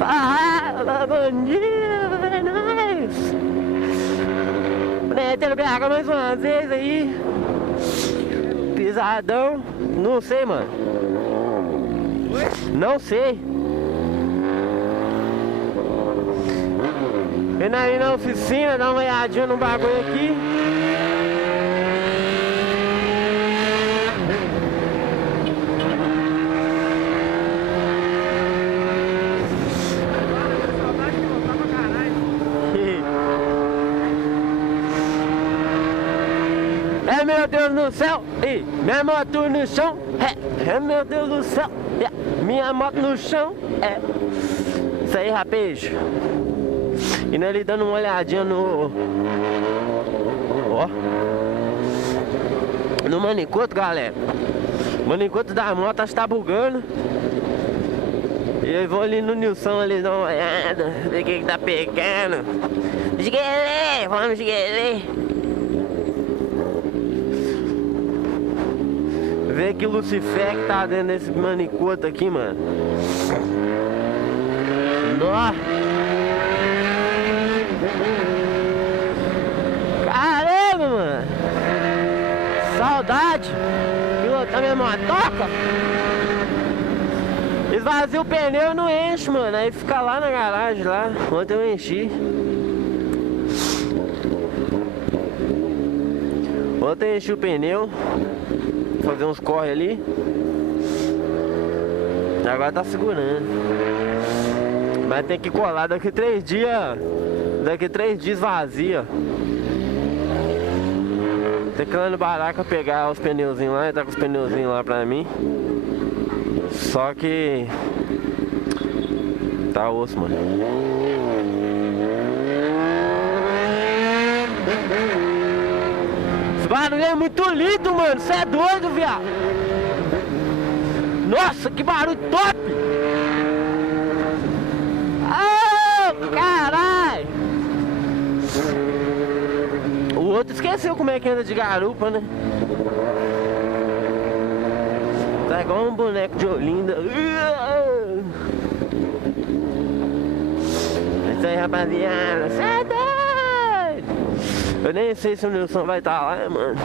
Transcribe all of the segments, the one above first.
Fala, bom dia, é nóis! Metendo BH mais uma vez aí. Pisadão. Não sei, mano. Não sei. Vem aí na oficina, dá uma olhadinha no bagulho aqui. É, meu Deus do céu, e minha moto no chão, é meu Deus do céu, minha moto no chão, isso aí, rapaz. E nele dando uma olhadinha no, ó, no manicoto, galera. O manicoto da moto acho que tá bugando. E eu vou ali no Nilson ali dar uma olhada, ver o que tá pegando. Esguelê, vamos esguelê. Ver que Lucifer que tá dentro desse manicoto aqui, mano. Nossa. Caramba, mano. Saudade. Pilotar minha motoca. Esvazia o pneu e não enche, mano. Aí fica lá na garagem lá. Ontem eu enchi. Ontem eu enchi o pneu. Fazer uns corre ali. Agora tá segurando. Mas tem que colar daqui 3 dias. Daqui 3 dias vazia. Tem que ir lá no baraca pegar os pneuzinhos lá. Ele tá com os pneuzinhos lá pra mim. Só que tá osso, mano. Esse barulho é muito lindo, mano. Você é doido, viado. Nossa, que barulho top! Oh, caralho! O outro esqueceu como é que anda de garupa, né? Tá igual um boneco de Olinda. É isso aí, rapaziada. Cê é doido! Eu nem sei se o Nilson vai estar lá, mano.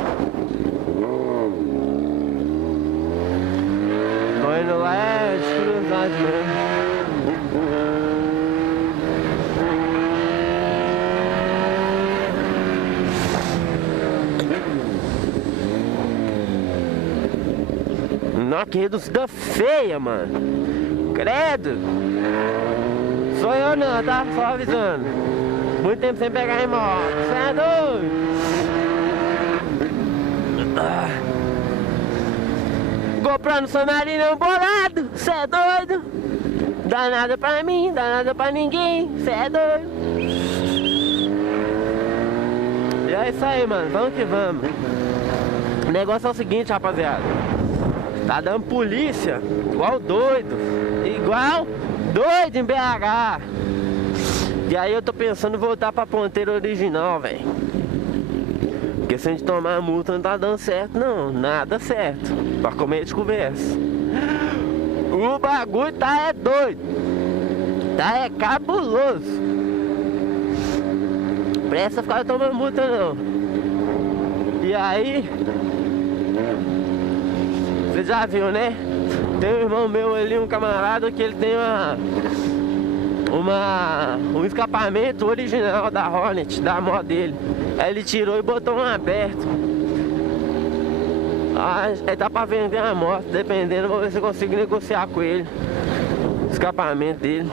Tô indo lá é de curiosidade mesmo. Nossa, que reduzida feia, mano. Credo. Sou eu não, tá? Só avisando. Muito tempo sem pegar em moto. Cê é doido. GoPro no submarino bolado. Cê é doido. Dá nada pra mim, dá nada pra ninguém. Cê é doido. E é isso aí, mano. Vamos que vamos. O negócio é o seguinte, rapaziada. Tá dando polícia, igual doido em BH. E aí eu tô pensando em voltar pra ponteira original, velho. Porque se a gente tomar a multa não tá dando certo não, nada certo. Pra comer de conversa. O bagulho tá é doido. Tá é cabuloso. Presta ficar tomando multa não. E aí... Você já viu, né? Tem um irmão meu ali, um camarada, que ele tem um escapamento original da Hornet, da moto dele. Aí ele tirou e botou um aberto. Aí tá pra vender a moto, dependendo, vou ver se eu consigo negociar com ele o escapamento dele.